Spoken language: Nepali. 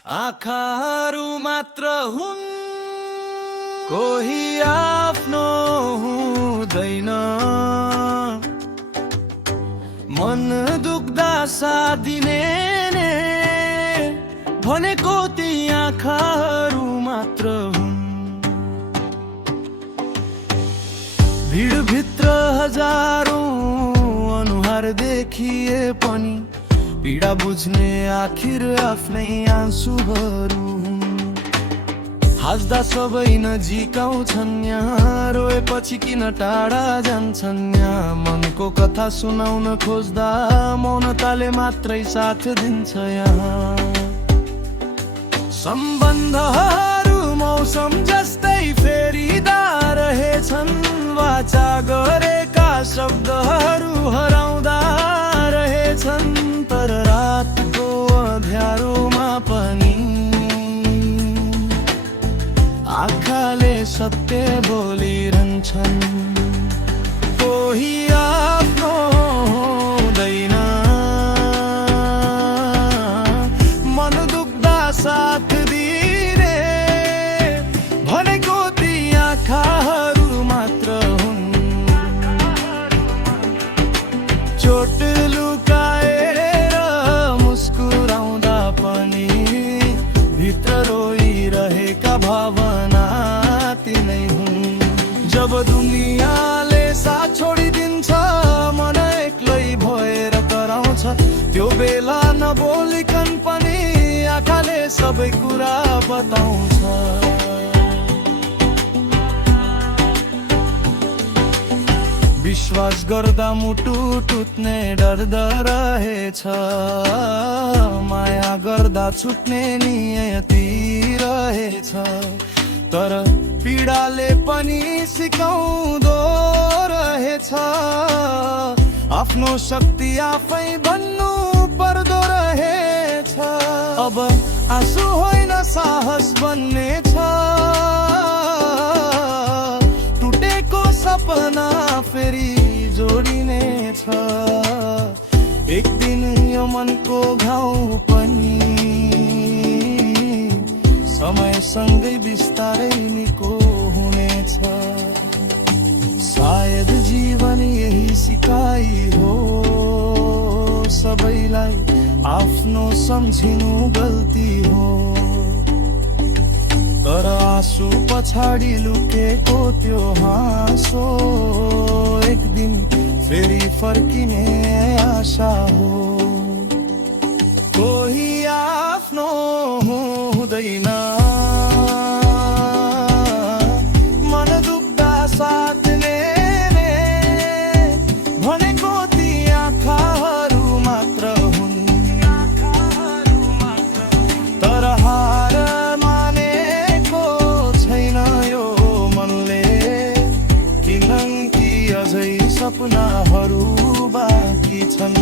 आँखाहरू मात्र हुन्, कोही आफ्नो हुँदैन। मन दुख्दा साथ दिने भनेको ती आँखाहरू मात्र हुन्। भिडभित्र हजारौं अनुहार देखिए पनि पीडा बुझ्ने आखिर आफ्नै आँसुहरू हुन्। हाँस्दा सबै नजिकाउँछन्, यहाँ रोएपछि किन टाढा जान्छन्। यहाँ मनको कथा सुनाउन खोज्दा मौनताले मात्रै साथ दिन्छ। यहाँ सम्बन्धहरू मौसम जस्तै फेरिदा रहेछन्। वाचा गरेका शब्दहरू हराउँदा रहेछन्, तर रातको अँध्यारोमा पनि आँखाले सत्य बोलिरहन्छन्। कोही आफ्नो हुँदैन, मन दुख्दा साथ दिने भनेको ती आँखाहरू मात्र हुन्। चोट लुकाएर मुस्कुराउँदा पनि भित्र रोइरहेका भावना तिनै हुन्। जब दुनियाँले साथ छोडिदिन्छ, मन एक्लै भएर कराउँछ। त्यो बेला नबोलिकन पनि आँखाले सबै कुरा बताउँछ। विश्वास गर्दा मुटु टुट्ने डर रहेछ। माया गर्दा छुट्ने नियति रहेछ। तर पीडाले पनि सिकाउँदो रहेछ। आफ्नो शक्ति आफै भन्नु पर्दो रहेछ। अब आँसु होइन साहस बन्नेछ। टुटेको सपना फेरि जोडिनेछ। एक दिन यो मनको घाउ पनि समयसँगै बिस्तारै निको हुनेछ। सायद जीवन यही सिकाइ हो, सबैलाई आफ्नो सम्झिनु गल्ती हो। तर आँसु पछाडि लुकेको त्यो हाँसो एक दिन फेरि फर्किने आशा हो। कोही आफ्नो हुँदैन, मन दुख्दा साथ दिने भनेको ती आँखाहरू मात्र हुन्। तर हार मानेको छैन यो मनले, किनकि अझै सपनाहरू बाँकी छन्।